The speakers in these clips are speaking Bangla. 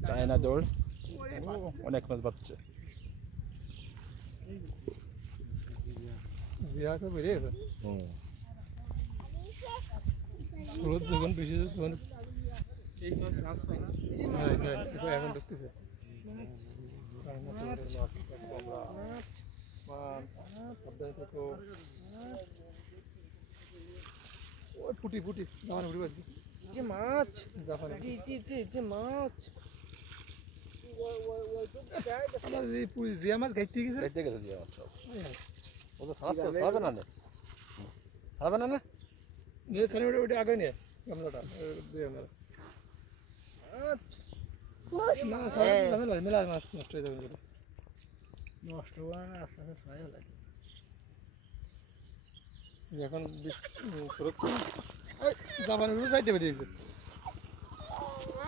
চায়না দৌড় অনেক মাছ বাচ্চা জিয়া তো বেরিয়ে গেছে স্রোত যখন বেশি তখন এই মাছ মাছ পাই না এখন ঢুকতেছে ফুটি ফুটি জাপানি ফুটি পাচ্ছি যে মাছ জাপানি জি জি জি যে মাছ আমার এই জিয়া মাছ গাইতে গেছে দেখতে গেছে জিয়া মাছ সব ও তো ছাড়াবে না ছাড়াবে না না নিয়ে সানি ওটা আগে নিয়ে গামলাটা দিয়ে আমরা না ঝামেলা মেলা মাছ নষ্ট হয়ে যাবে নষ্ট হয় না আস্তে আস্তে ছড়াই হলো এখন স্রোত জাপানি ফুটি সাইডে বেরিয়ে গেছে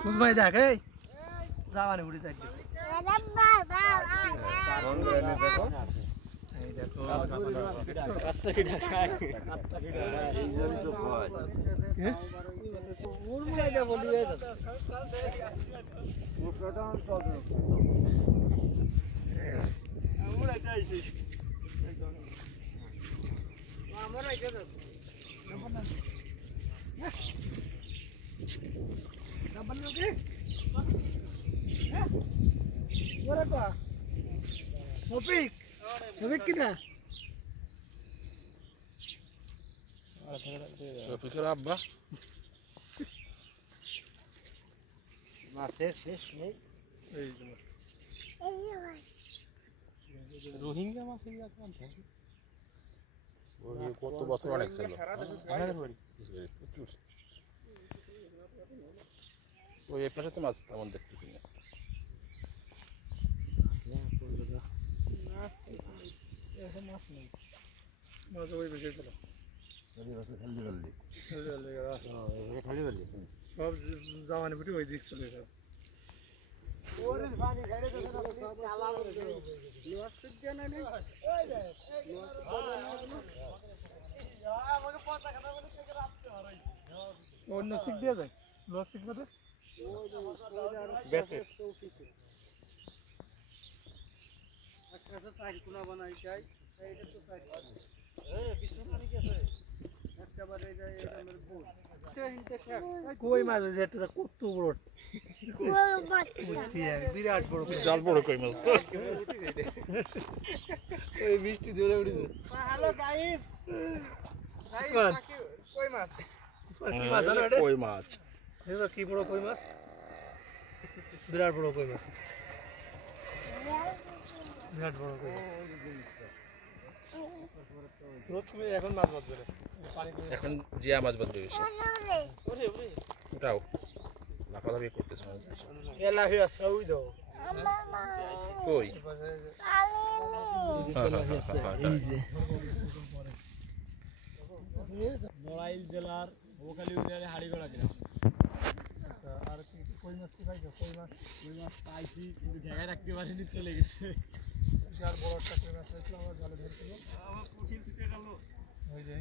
মুসমাই দেখ এই জাপানি ফুটি সাইড এই দেখো কাটতে ঢাকায় এই জন্য তো ভয় মুরমুরাই দা বলি এই দাদা মুরটা অন কত আমরা যাইছি আমরা যাইছি Dapat lagi? Hah? Berapa? Topik. Topik kita. শফিকের আব্বা মাছের শেষ নেই এই যে মাছ রোহিঙ্গা মাছ এই কত বছর অনেক ছিল আমাদের বাড়ি প্রচুর ওই এই পাশে তো মাছ তেমন দেখতেছি না এসে মাছ নেই মাছ ওই বেঁচে ছিল খালি বলি সব জামানি ফুটি ওই দিক চলে সব অন্য শিখ দিয়ে যায় লস শিখ মতো বানাই যাই কই মাছ আছে একটা কত বড় বিরাট বড় জাল বড় কই মাছ তো ওই মিষ্টি ধরে উঠেছে হ্যালো গাইস কই মাছ কি মাছ জানো এটা কই মাছ এটা কি বড় কই মাছ বিরাট বড় কই মাছ বিরাট বড় কই মাছ স্রোত কমে এখন মাছ বাঁধবে না পানি কমে এখন জিয়া মাছ বাঁধবে বেশি ওটাও লাফালাফি করতেছে কেলা হয়ে সউই দাও কই নড়াইল জেলার ওখালি উপজেলার হাড়িগড়া গ্রাম আর কি কই মাছ কি পাইছো কই মাছ পাইছি কিন্তু জায়গায় রাখতে পারিনি চলে গেছে বিশাল বড় একটা কই মাছ হয়েছিল আমার জালে ধরেছিল আমার পুঁটি ছুটে গেল ওই যে